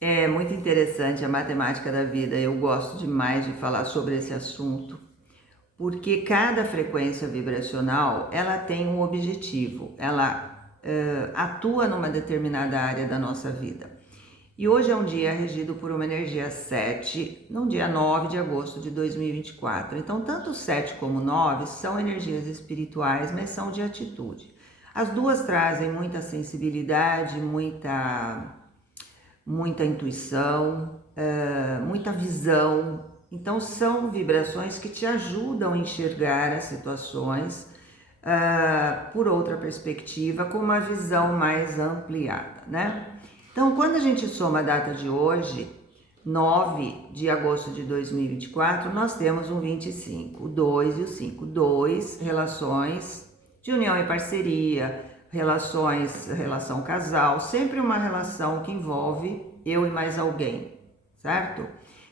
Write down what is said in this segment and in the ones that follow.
É muito interessante a matemática da vida. Eu gosto demais de falar sobre esse assunto, porque cada frequência vibracional ela tem um objetivo, ela atua numa determinada área da nossa vida. E hoje é um dia regido por uma energia 7, no dia 9 de agosto de 2024. Então, tanto 7 como 9 são energias espirituais, mas são de atitude. As duas trazem muita sensibilidade, muita intuição, muita visão. Então, são vibrações que te ajudam a enxergar as situações por outra perspectiva, com uma visão mais ampliada, né? Então, quando a gente soma a data de hoje, 9 de agosto de 2024, nós temos um 25, o 2 e o 5. 2, relações de união e parceria, relação casal, sempre uma relação que envolve eu e mais alguém, certo?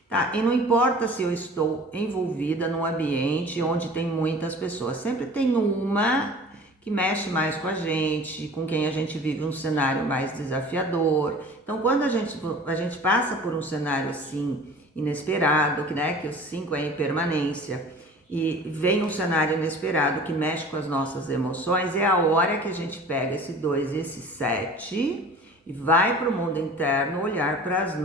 Tá, e não importa se eu estou envolvida num ambiente onde tem muitas pessoas, sempre tem uma que mexe mais com a gente, com quem a gente vive um cenário mais desafiador. Então, quando a gente passa por um cenário assim, inesperado, que o 5 é impermanência, e vem um cenário inesperado que mexe com as nossas emoções, é a hora que a gente pega esse 2 e esse 7 e vai para o mundo interno olhar para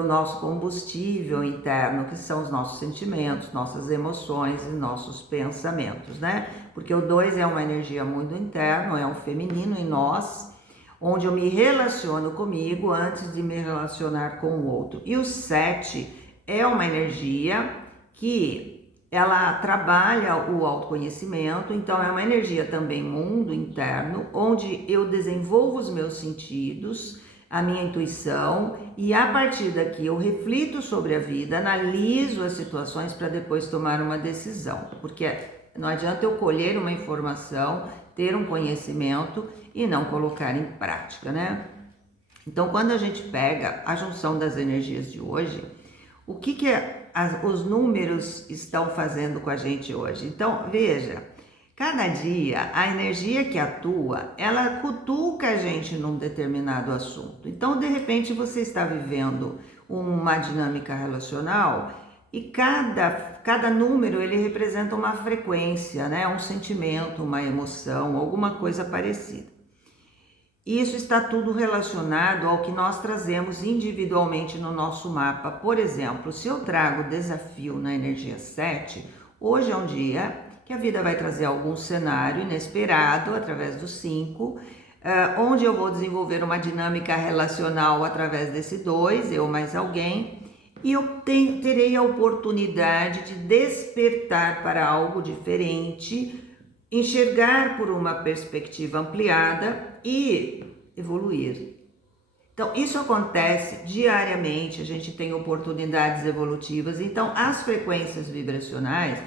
o nosso combustível interno, que são os nossos sentimentos, nossas emoções e nossos pensamentos, né? Porque o 2 é uma energia muito interna, é um feminino em nós, onde eu me relaciono comigo antes de me relacionar com o outro. E o 7 é uma energia que ela trabalha o autoconhecimento, então é uma energia também mundo interno, onde eu desenvolvo os meus sentidos, a minha intuição, e a partir daqui eu reflito sobre a vida, analiso as situações para depois tomar uma decisão, porque não adianta eu colher uma informação, ter um conhecimento e não colocar em prática, né? Então, quando a gente pega a junção das energias de hoje, o que os números estão fazendo com a gente hoje? Então, veja, cada dia a energia que atua, ela cutuca a gente num determinado assunto. Então, de repente, você está vivendo uma dinâmica relacional e cada número ele representa uma frequência, né? Um sentimento, uma emoção, alguma coisa parecida. Isso está tudo relacionado ao que nós trazemos individualmente no nosso mapa. Por exemplo, se eu trago desafio na energia 7, hoje é um dia que a vida vai trazer algum cenário inesperado através do 5, onde eu vou desenvolver uma dinâmica relacional através desse 2, eu mais alguém, e eu terei a oportunidade de despertar para algo diferente, enxergar por uma perspectiva ampliada e evoluir. Então, isso acontece diariamente, a gente tem oportunidades evolutivas, então as frequências vibracionais,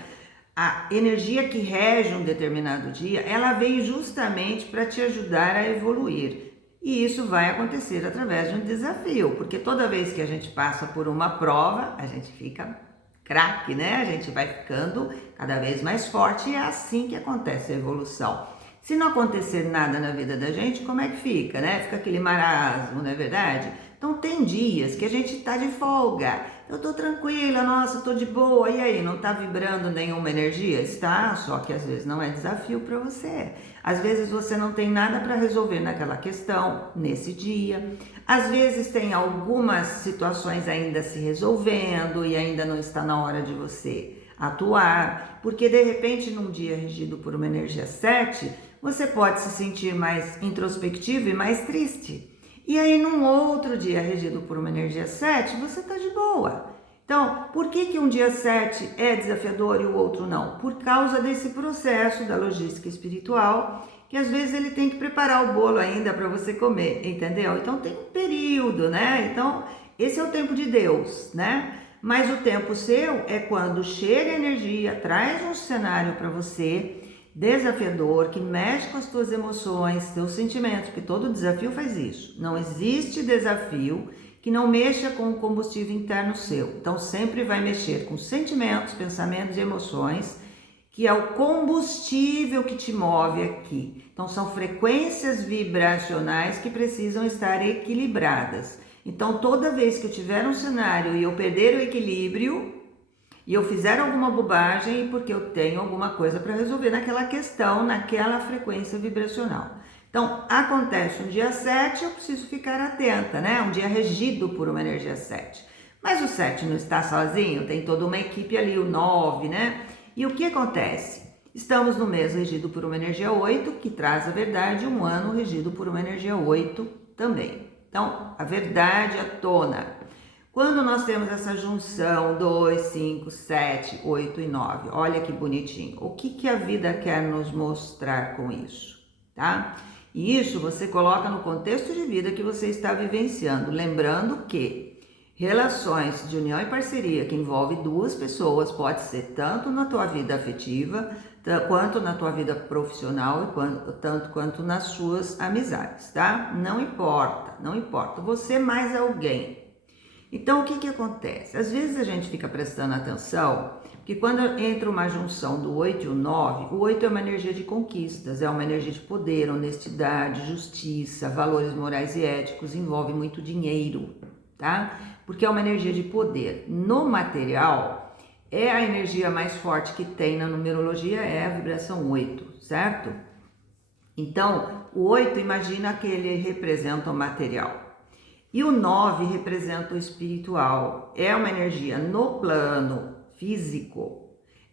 a energia que rege um determinado dia, ela veio justamente para te ajudar a evoluir. E isso vai acontecer através de um desafio, porque toda vez que a gente passa por uma prova, a gente fica craque, né? A gente vai ficando cada vez mais forte e é assim que acontece a evolução. Se não acontecer nada na vida da gente, como é que fica, né? Fica aquele marasmo, não é verdade? Então tem dias que a gente tá de folga, eu tô tranquila, nossa, tô de boa, e aí, não tá vibrando nenhuma energia? Está, só que às vezes não é desafio para você. Às vezes você não tem nada para resolver naquela questão, nesse dia. Às vezes tem algumas situações ainda se resolvendo e ainda não está na hora de você atuar, porque de repente num dia regido por uma energia 7, você pode se sentir mais introspectivo e mais triste. E aí, num outro dia regido por uma energia 7, você tá de boa. Então, por que um dia 7 é desafiador e o outro não? Por causa desse processo da logística espiritual, que às vezes ele tem que preparar o bolo ainda para você comer, entendeu? Então tem um período, né? Então, esse é o tempo de Deus, né? Mas o tempo seu é quando chega a energia, traz um cenário para você desafiador, que mexe com as tuas emoções, teus sentimentos, porque todo desafio faz isso. Não existe desafio que não mexa com o combustível interno seu. Então sempre vai mexer com sentimentos, pensamentos e emoções que é o combustível que te move aqui. Então, são frequências vibracionais que precisam estar equilibradas. Então, toda vez que eu tiver um cenário e eu perder o equilíbrio, e eu fizer alguma bobagem, porque eu tenho alguma coisa para resolver naquela questão, naquela frequência vibracional. Então, acontece um dia 7, eu preciso ficar atenta, né? Um dia regido por uma energia 7. Mas o 7 não está sozinho, tem toda uma equipe ali, o 9, né? E o que acontece? Estamos no mês regido por uma energia 8, que traz a verdade, um ano regido por uma energia 8 também. Então, a verdade à tona. Quando nós temos essa junção 2, 5, 7, 8 e 9, olha que bonitinho. O que a vida quer nos mostrar com isso, tá? E isso você coloca no contexto de vida que você está vivenciando, lembrando que relações de união e parceria que envolve duas pessoas pode ser tanto na tua vida afetiva, quanto na tua vida profissional e tanto quanto nas suas amizades, tá? Não importa, você mais alguém. Então, o que acontece? Às vezes a gente fica prestando atenção, porque quando entra uma junção do 8 e o 9, o 8 é uma energia de conquistas, é uma energia de poder, honestidade, justiça, valores morais e éticos, envolve muito dinheiro, tá? Porque é uma energia de poder. No material, é a energia mais forte que tem na numerologia, é a vibração 8, certo? Então, o 8, imagina que ele representa o material. E o 9 representa o espiritual, é uma energia no plano físico,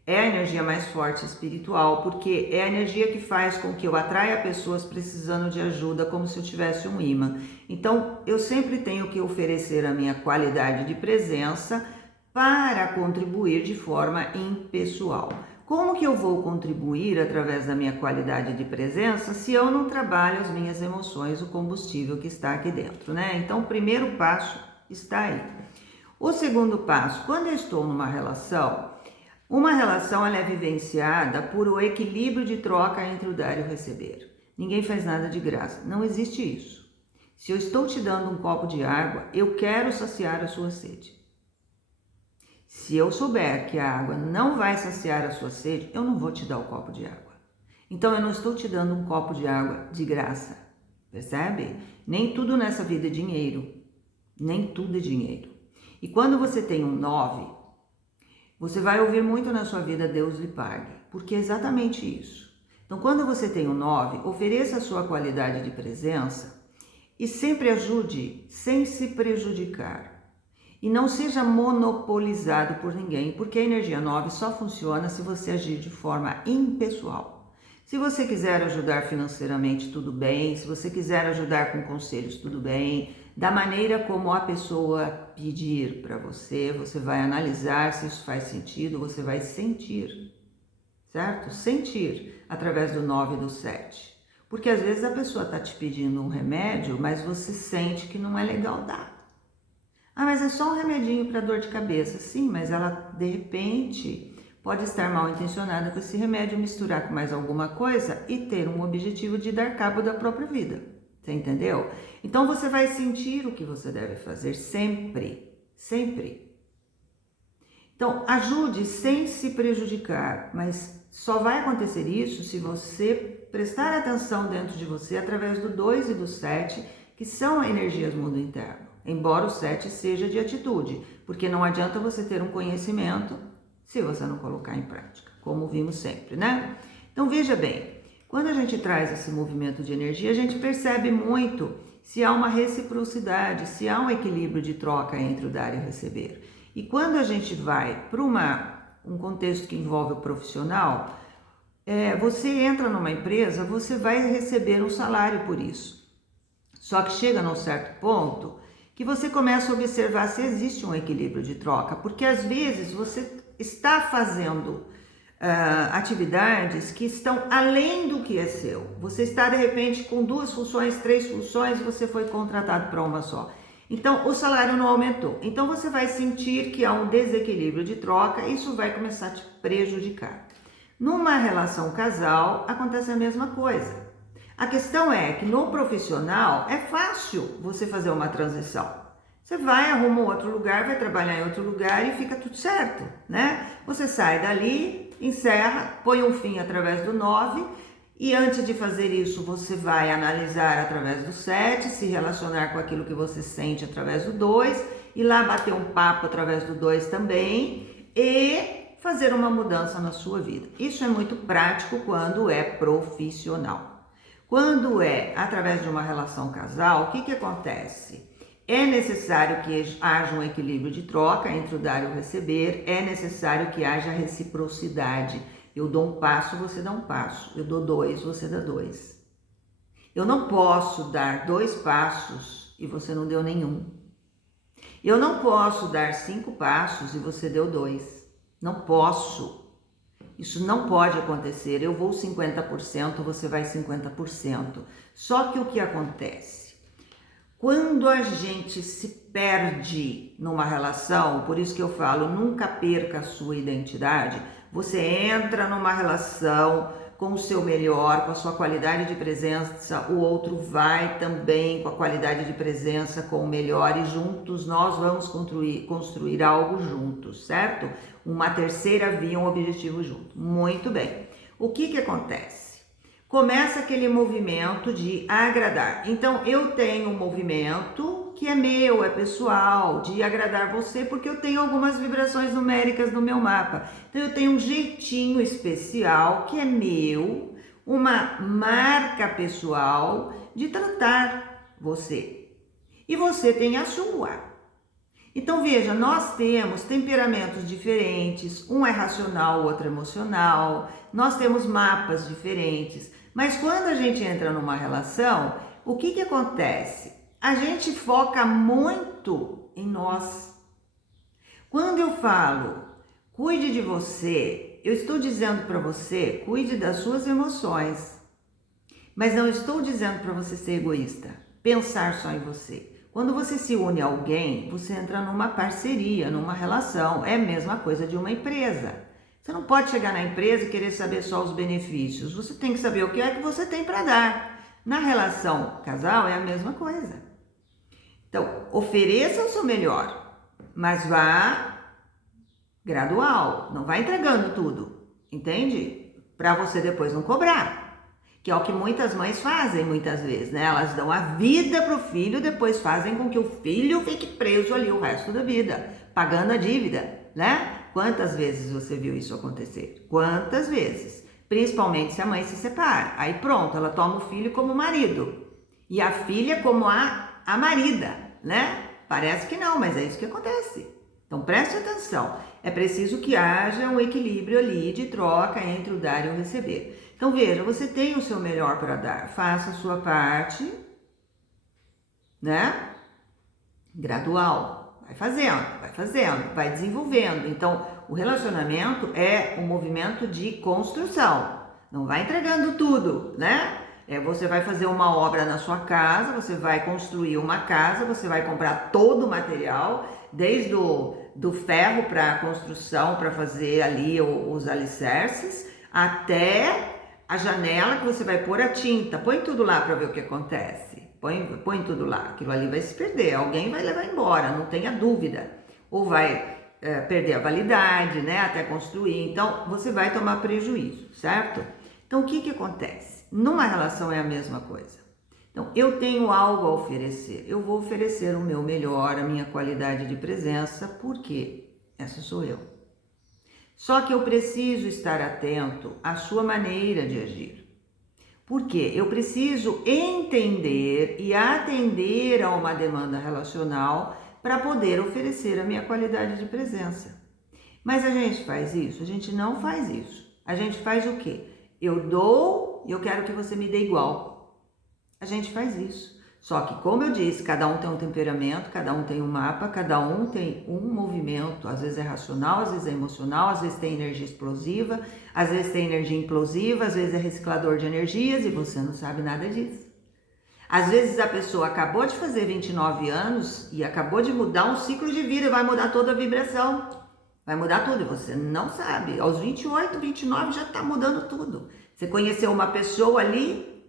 é a energia mais forte espiritual, porque é a energia que faz com que eu atraia pessoas precisando de ajuda, como se eu tivesse um imã. Então, eu sempre tenho que oferecer a minha qualidade de presença para contribuir de forma impessoal. Como que eu vou contribuir através da minha qualidade de presença se eu não trabalho as minhas emoções, o combustível que está aqui dentro, né? Então, o primeiro passo está aí. O segundo passo, quando eu estou numa relação, ela é vivenciada por o equilíbrio de troca entre o dar e o receber. Ninguém faz nada de graça, não existe isso. Se eu estou te dando um copo de água, eu quero saciar a sua sede. Se eu souber que a água não vai saciar a sua sede, eu não vou te dar o copo de água. Então, eu não estou te dando um copo de água de graça, percebe? Nem tudo nessa vida é dinheiro, nem tudo é dinheiro. E quando você tem um 9, você vai ouvir muito na sua vida, Deus lhe pague, porque é exatamente isso. Então, quando você tem um 9, ofereça a sua qualidade de presença e sempre ajude sem se prejudicar. E não seja monopolizado por ninguém, porque a energia 9 só funciona se você agir de forma impessoal. Se você quiser ajudar financeiramente, tudo bem. Se você quiser ajudar com conselhos, tudo bem. Da maneira como a pessoa pedir para você, você vai analisar se isso faz sentido, você vai sentir, certo? Sentir através do 9 e do 7. Porque às vezes a pessoa está te pedindo um remédio, mas você sente que não é legal dar. Ah, mas é só um remedinho para dor de cabeça. Sim, mas ela, de repente, pode estar mal intencionada com esse remédio, misturar com mais alguma coisa e ter um objetivo de dar cabo da própria vida. Você entendeu? Então, você vai sentir o que você deve fazer sempre, sempre. Então, ajude sem se prejudicar, mas só vai acontecer isso se você prestar atenção dentro de você através do 2 e do 7, que são energias mundo interno. Embora o 7 seja de atitude, porque não adianta você ter um conhecimento se você não colocar em prática, como vimos sempre, né? Então veja bem, quando a gente traz esse movimento de energia, a gente percebe muito se há uma reciprocidade, se há um equilíbrio de troca entre o dar e o receber. E quando a gente vai para um contexto que envolve o profissional, você entra numa empresa, você vai receber um salário por isso. Só que chega num certo ponto que você começa a observar se existe um equilíbrio de troca, porque às vezes você está fazendo atividades que estão além do que é seu. Você está de repente com 2 funções, 3 funções, você foi contratado para uma só. Então o salário não aumentou. Então você vai sentir que há um desequilíbrio de troca e isso vai começar a te prejudicar. Numa relação casal acontece a mesma coisa. A questão é que no profissional é fácil você fazer uma transição. Você vai, arruma outro lugar, vai trabalhar em outro lugar e fica tudo certo, né? Você sai dali encerra, põe um fim através do 9, e antes de fazer isso você vai analisar através do 7, se relacionar com aquilo que você sente através do 2, ir lá bater um papo através do 2 também e fazer uma mudança na sua vida. Isso é muito prático quando é profissional. Quando é através de uma relação casal, o que acontece? É necessário que haja um equilíbrio de troca entre o dar e o receber, é necessário que haja reciprocidade. Eu dou um passo, você dá um passo. Eu dou 2, você dá 2. Eu não posso dar 2 passos e você não deu nenhum. Eu não posso dar 5 passos e você deu 2. Não posso. Isso não pode acontecer. Eu vou 50%, você vai 50%. Só que o que acontece? Quando a gente se perde numa relação, por isso que eu falo, nunca perca a sua identidade. Você entra numa relação com o seu melhor, com a sua qualidade de presença, o outro vai também com a qualidade de presença, com o melhor, e juntos nós vamos construir algo juntos, certo? Uma terceira via, um objetivo junto. Muito bem. O que acontece? Começa aquele movimento de agradar. Então, eu tenho um movimento que é meu, é pessoal, de agradar você, porque eu tenho algumas vibrações numéricas no meu mapa. Então, eu tenho um jeitinho especial que é meu, uma marca pessoal de tratar você. E você tem a sua. Então, veja, nós temos temperamentos diferentes, um é racional, o outro é emocional, nós temos mapas diferentes. Mas quando a gente entra numa relação, o que acontece? A gente foca muito em nós. Quando eu falo, cuide de você, eu estou dizendo para você, cuide das suas emoções. Mas não estou dizendo para você ser egoísta, pensar só em você. Quando você se une a alguém, você entra numa parceria, numa relação. É a mesma coisa de uma empresa. Você não pode chegar na empresa e querer saber só os benefícios. Você tem que saber o que é que você tem para dar. Na relação casal é a mesma coisa. Então, ofereça o seu melhor, mas vá gradual. Não vá entregando tudo, entende? Para você depois não cobrar. Que é o que muitas mães fazem muitas vezes, né? Elas dão a vida pro filho, depois fazem com que o filho fique preso ali o resto da vida, pagando a dívida, né? Quantas vezes você viu isso acontecer? Quantas vezes? Principalmente se a mãe se separa. Aí pronto, ela toma o filho como marido e a filha como a marida, né? Parece que não, mas é isso que acontece. Então preste atenção. É preciso que haja um equilíbrio ali de troca entre o dar e o receber. Então veja, você tem o seu melhor para dar. Faça a sua parte, né? Gradual. Vai fazendo, vai desenvolvendo. Então, o relacionamento é um movimento de construção. Não vai entregando tudo, né? Você vai fazer uma obra na sua casa, você vai construir uma casa, você vai comprar todo o material, desde do ferro para a construção, para fazer ali os alicerces, até a janela que você vai pôr a tinta. Põe tudo lá para ver o que acontece. Põe tudo lá, aquilo ali vai se perder, alguém vai levar embora, não tenha dúvida. Ou vai perder a validade, né, até construir. Então, você vai tomar prejuízo, certo? Então, o que acontece? Numa relação é a mesma coisa. Então, eu tenho algo a oferecer. Eu vou oferecer o meu melhor, a minha qualidade de presença, porque essa sou eu. Só que eu preciso estar atento à sua maneira de agir. Porque eu preciso entender e atender a uma demanda relacional para poder oferecer a minha qualidade de presença. Mas a gente faz isso? A gente não faz isso. A gente faz o quê? Eu dou e eu quero que você me dê igual. A gente faz isso. Só que, como eu disse, cada um tem um temperamento, cada um tem um mapa, cada um tem um movimento. Às vezes é racional, às vezes é emocional, às vezes tem energia explosiva, às vezes tem energia implosiva, às vezes é reciclador de energias e você não sabe nada disso. Às vezes a pessoa acabou de fazer 29 anos e acabou de mudar um ciclo de vida, vai mudar toda a vibração, vai mudar tudo e você não sabe. Aos 28, 29 já está mudando tudo. Você conheceu uma pessoa ali,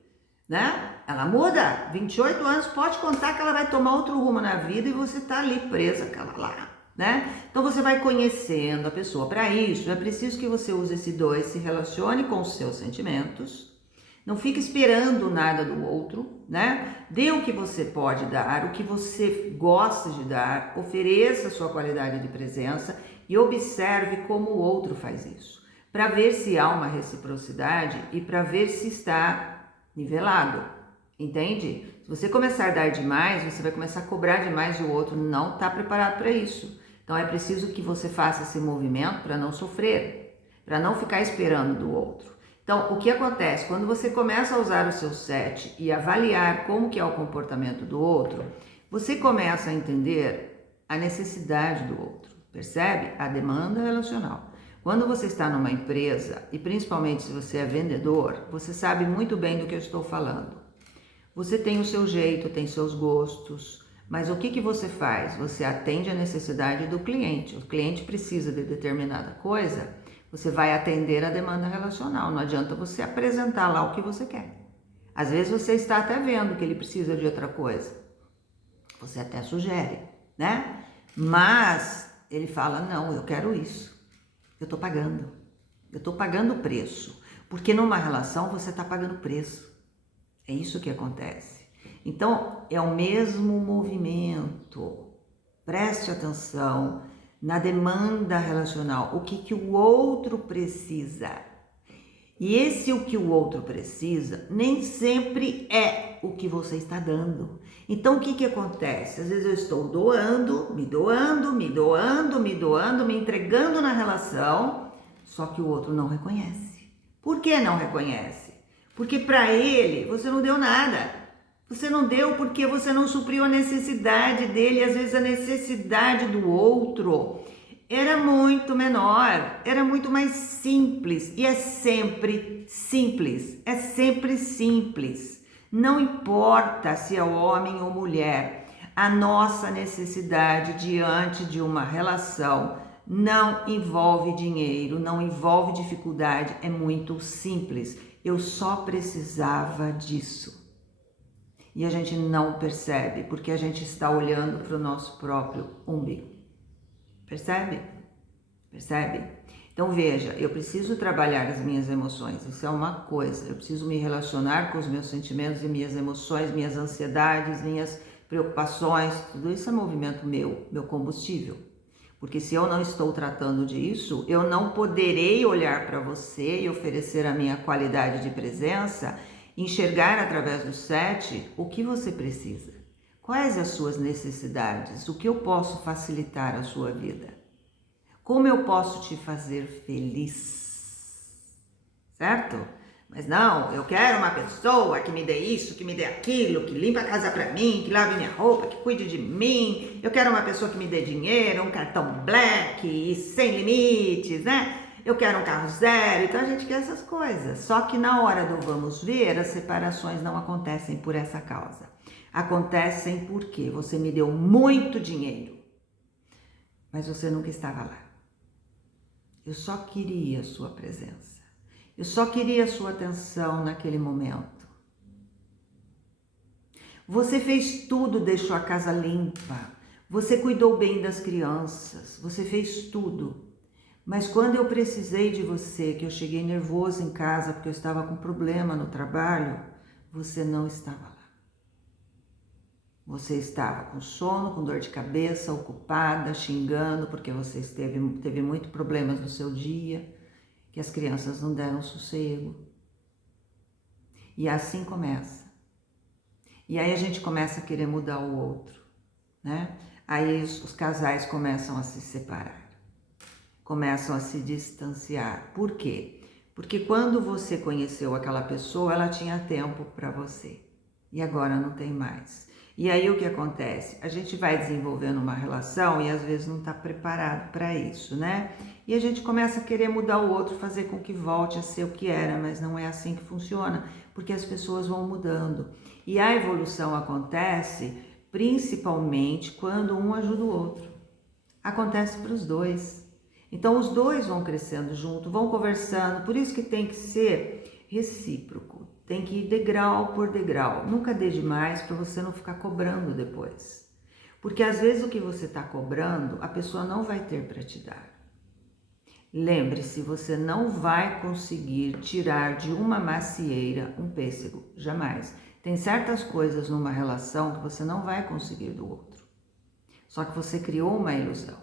né? Ela muda, 28 anos, pode contar que ela vai tomar outro rumo na vida e você tá ali presa, aquela lá. né? Então você vai conhecendo a pessoa. Para isso, é preciso que você use esse 2, se relacione com os seus sentimentos, não fique esperando nada do outro, né? Dê o que você pode dar, o que você gosta de dar, ofereça a sua qualidade de presença e observe como o outro faz isso, para ver se há uma reciprocidade e para ver se está nivelado, entende? Se você começar a dar demais, você vai começar a cobrar demais e o outro não está preparado para isso. Então é preciso que você faça esse movimento para não sofrer, para não ficar esperando do outro. Então, o que acontece? Quando você começa a usar o seu 7 e avaliar como que é o comportamento do outro, você começa a entender a necessidade do outro, percebe? A demanda relacional. Quando você está numa empresa, e principalmente se você é vendedor, você sabe muito bem do que eu estou falando. Você tem o seu jeito, tem seus gostos, mas o que você faz? Você atende a necessidade do cliente. O cliente precisa de determinada coisa, você vai atender a demanda relacional. Não adianta você apresentar lá o que você quer. Às vezes você está até vendo que ele precisa de outra coisa. Você até sugere, né? Mas ele fala, não, eu quero isso. Eu estou pagando. Eu estou pagando o preço. Porque numa relação você está pagando preço. É isso que acontece. Então, é o mesmo movimento. Preste atenção na demanda relacional, o que o outro precisa. E esse o que o outro precisa nem sempre é o que você está dando. Então o que acontece? Às vezes eu estou doando, me entregando na relação, só que o outro não reconhece. Por que não reconhece? Porque para ele você não deu nada. Você não deu porque você não supriu a necessidade dele. Às vezes a necessidade do outro era muito menor, era muito mais simples. E é sempre simples, é sempre simples. Não importa se é homem ou mulher, a nossa necessidade diante de uma relação não envolve dinheiro, não envolve dificuldade, é muito simples. Eu só precisava disso. E a gente não percebe, porque a gente está olhando para o nosso próprio umbigo. Percebe? Percebe? Então veja, eu preciso trabalhar as minhas emoções, isso é uma coisa. Eu preciso me relacionar com os meus sentimentos e minhas emoções, minhas ansiedades, minhas preocupações. Tudo isso é movimento meu combustível. Porque se eu não estou tratando disso, eu não poderei olhar para você e oferecer a minha qualidade de presença, enxergar através do 7 o que você precisa, quais as suas necessidades, o que eu posso facilitar a sua vida, como eu posso te fazer feliz, certo? Mas não, eu quero uma pessoa que me dê isso, que me dê aquilo, que limpe a casa pra mim, que lave minha roupa, que cuide de mim. Eu quero uma pessoa que me dê dinheiro, um cartão black e sem limites, né? Eu quero um carro zero, então a gente quer essas coisas. Só que na hora do vamos ver, as separações não acontecem por essa causa. Acontecem porque você me deu muito dinheiro, mas você nunca estava lá. Eu só queria a sua presença. Eu só queria a sua atenção naquele momento. Você fez tudo, deixou a casa limpa. Você cuidou bem das crianças. Você fez tudo. Mas quando eu precisei de você, que eu cheguei nervoso em casa porque eu estava com problema no trabalho, você não estava lá. Você estava com sono, com dor de cabeça, ocupada, xingando porque você teve muito problemas no seu dia, que as crianças não deram sossego. E assim começa. E aí a gente começa a querer mudar o outro, né? Aí os casais começam a se separar. Começam a se distanciar. Por quê? Porque quando você conheceu aquela pessoa, ela tinha tempo para você. E agora não tem mais. E aí o que acontece? A gente vai desenvolvendo uma relação e às vezes não está preparado para isso, né? E a gente começa a querer mudar o outro, fazer com que volte a ser o que era, mas não é assim que funciona, porque as pessoas vão mudando. E a evolução acontece principalmente quando um ajuda o outro. Acontece para os dois. Então os dois vão crescendo junto, vão conversando, por isso que tem que ser recíproco, tem que ir degrau por degrau, nunca dê demais para você não ficar cobrando depois. Porque às vezes o que você está cobrando, a pessoa não vai ter para te dar. Lembre-se, você não vai conseguir tirar de uma macieira um pêssego, jamais. Tem certas coisas numa relação que você não vai conseguir do outro. Só que você criou uma ilusão.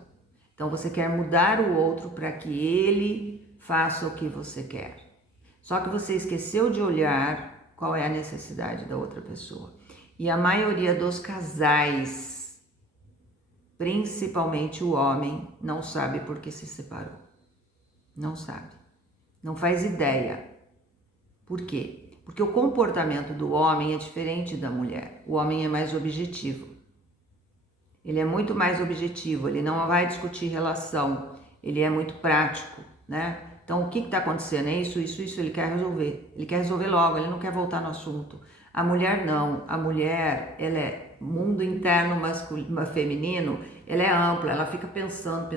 Então você quer mudar o outro para que ele faça o que você quer. Só que você esqueceu de olhar qual é a necessidade da outra pessoa. E a maioria dos casais, principalmente o homem, não sabe por que se separou. Não sabe. Não faz ideia. Por quê? Porque o comportamento do homem é diferente da mulher. O homem é mais objetivo. Ele é muito mais objetivo, ele não vai discutir relação, ele é muito prático, né? Então, o que está acontecendo? É isso, ele quer resolver. Ele quer resolver logo, ele não quer voltar no assunto. A mulher não. A mulher, ela é mundo interno masculino, feminino, ela é ampla, ela fica pensando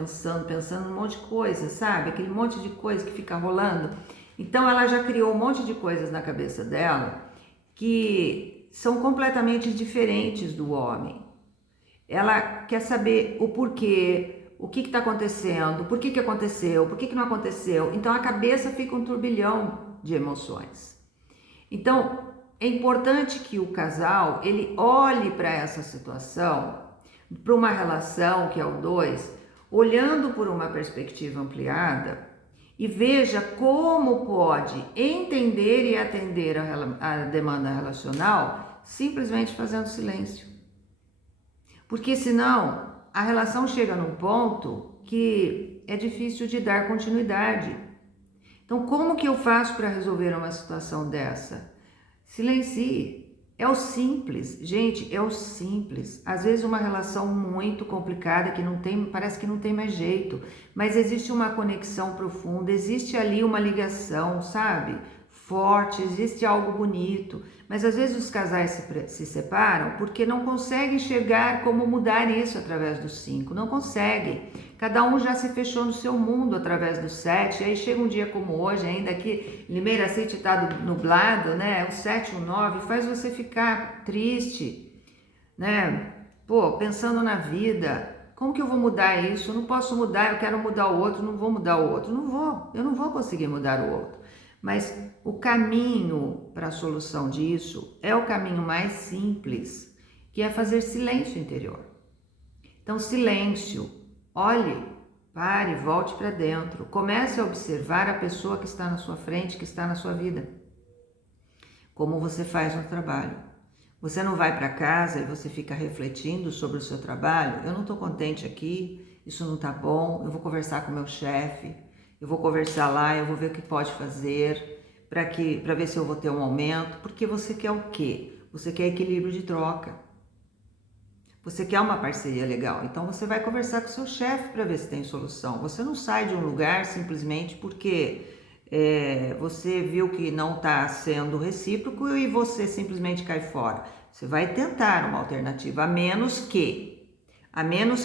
um monte de coisa, sabe? Aquele monte de coisa que fica rolando. Então, ela já criou um monte de coisas na cabeça dela que são completamente diferentes do homem. Ela quer saber o porquê, o que está acontecendo, por que aconteceu, por que não aconteceu. Então a cabeça fica um turbilhão de emoções. Então é importante que o casal ele olhe para essa situação, para uma relação que é o 2, olhando por uma perspectiva ampliada e veja como pode entender e atender a demanda relacional simplesmente fazendo silêncio. Porque senão a relação chega num ponto que é difícil de dar continuidade. Então, como que eu faço para resolver uma situação dessa? Silencie. É o simples, gente, é o simples. Às vezes uma relação muito complicada que não tem, parece que não tem mais jeito, mas existe uma conexão profunda, existe ali uma ligação, sabe? Forte, existe algo bonito, mas às vezes os casais se separam porque não conseguem enxergar como mudar isso através dos 5, não conseguem. Cada um já se fechou no seu mundo através do 7, aí chega um dia como hoje, ainda que Limeira City está nublado, né? O 7, o 9 faz você ficar triste, né? Pô, pensando na vida, como que eu vou mudar isso? Eu não posso mudar, eu quero mudar o outro, não vou mudar o outro, eu não vou conseguir mudar o outro. Mas o caminho para a solução disso é o caminho mais simples, que é fazer silêncio interior. Então, silêncio, olhe, pare, volte para dentro, comece a observar a pessoa que está na sua frente, que está na sua vida. Como você faz no trabalho. Você não vai para casa e você fica refletindo sobre o seu trabalho. Eu não estou contente aqui, isso não está bom, eu vou conversar com o meu chefe. Eu vou conversar lá, eu vou ver o que pode fazer para ver se eu vou ter um aumento, porque você quer o quê? Você quer equilíbrio de troca. Você quer uma parceria legal, então você vai conversar com o seu chefe para ver se tem solução. Você não sai de um lugar simplesmente porque você viu que não está sendo recíproco e você simplesmente cai fora. Você vai tentar uma alternativa, a menos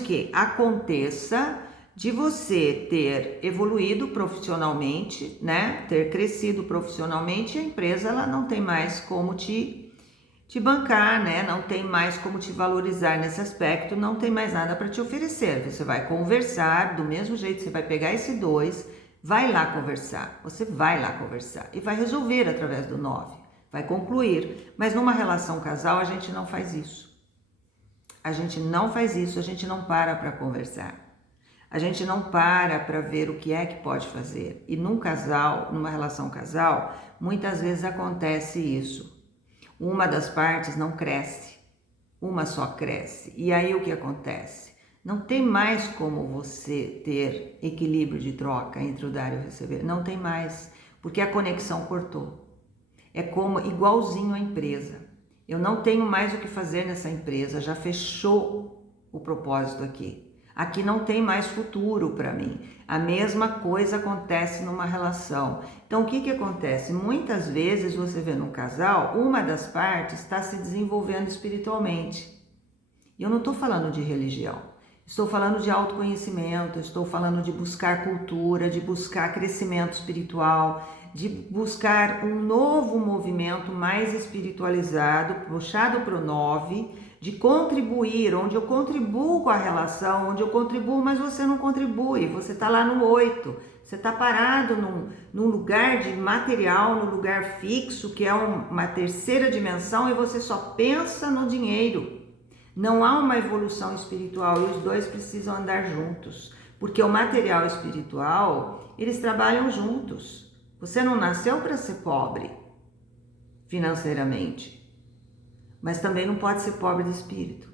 que aconteça de você ter evoluído profissionalmente, né? Ter crescido profissionalmente, a empresa ela não tem mais como te bancar, né? Não tem mais como te valorizar nesse aspecto, não tem mais nada para te oferecer. Você vai conversar do mesmo jeito, você vai pegar esse 2, vai lá conversar. Você vai lá conversar e vai resolver através do 9, vai concluir. Mas numa relação casal a gente não faz isso. A gente não faz isso, a gente não para conversar. A gente não para ver o que é que pode fazer. E num casal, numa relação casal, muitas vezes acontece isso. Uma das partes não cresce, uma só cresce. E aí o que acontece? Não tem mais como você ter equilíbrio de troca entre o dar e o receber. Não tem mais, porque a conexão cortou. É como igualzinho à empresa. Eu não tenho mais o que fazer nessa empresa, já fechou o propósito aqui. Aqui não tem mais futuro para mim. A mesma coisa acontece numa relação. Então, o que acontece? Muitas vezes você vê num casal, uma das partes está se desenvolvendo espiritualmente. E eu não estou falando de religião. Estou falando de autoconhecimento, estou falando de buscar cultura, de buscar crescimento espiritual, de buscar um novo movimento mais espiritualizado, puxado para o 9, de contribuir, onde eu contribuo com a relação, onde eu contribuo, mas você não contribui, você está lá no 8, você está parado num lugar de material, num lugar fixo, que é uma terceira dimensão, e você só pensa no dinheiro. Não há uma evolução espiritual e os dois precisam andar juntos, porque o material e o espiritual, eles trabalham juntos. Você não nasceu para ser pobre financeiramente, mas também não pode ser pobre de espírito.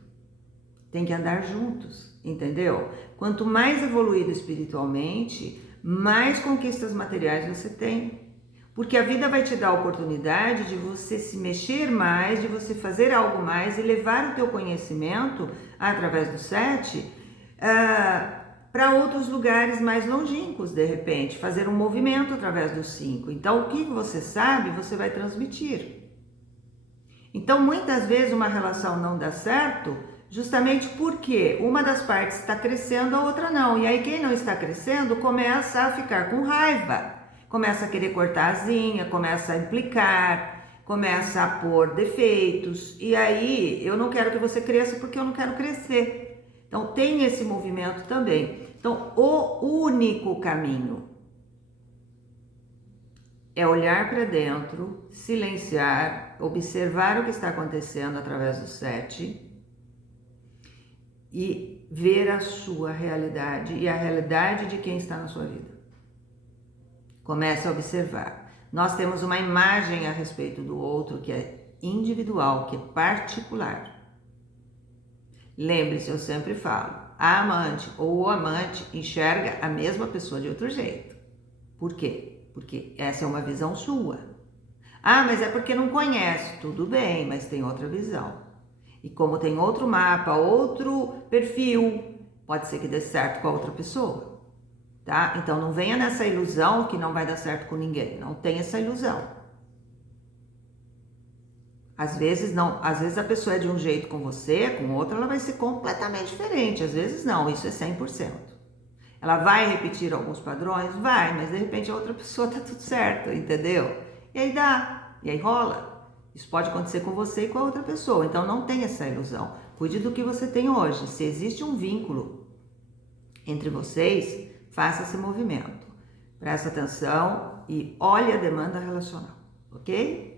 Tem que andar juntos, entendeu? Quanto mais evoluído espiritualmente, mais conquistas materiais você tem. Porque a vida vai te dar a oportunidade de você se mexer mais, de você fazer algo mais e levar o teu conhecimento, através do 7, para outros lugares mais longínquos, de repente. Fazer um movimento através do 5. Então, o que você sabe, você vai transmitir. Então, muitas vezes uma relação não dá certo, justamente porque uma das partes está crescendo, a outra não. E aí quem não está crescendo começa a ficar com raiva, começa a querer cortar a asinha, começa a implicar, começa a pôr defeitos. E aí eu não quero que você cresça porque eu não quero crescer. Então tem esse movimento também. Então o único caminho é olhar para dentro, silenciar, observar o que está acontecendo através do 7 e ver a sua realidade e a realidade de quem está na sua vida. Comece a observar. Nós temos uma imagem a respeito do outro que é individual, que é particular. Lembre-se, eu sempre falo, a amante ou o amante enxerga a mesma pessoa de outro jeito. Por quê? Porque essa é uma visão sua. Ah, mas é porque não conhece. Tudo bem, mas tem outra visão. E como tem outro mapa, outro perfil, pode ser que dê certo com a outra pessoa, tá? Então não venha nessa ilusão que não vai dar certo com ninguém. Não tem essa ilusão. Às vezes não, às vezes a pessoa é de um jeito com você, com outra ela vai ser completamente diferente. Às vezes não, isso é 100%. Ela vai repetir alguns padrões? Vai, mas de repente a outra pessoa tá tudo certo, entendeu? E aí dá, e aí rola. Isso pode acontecer com você e com a outra pessoa, então não tem essa ilusão. Cuide do que você tem hoje. Se existe um vínculo entre vocês, faça esse movimento. Presta atenção e olhe a demanda relacional, ok?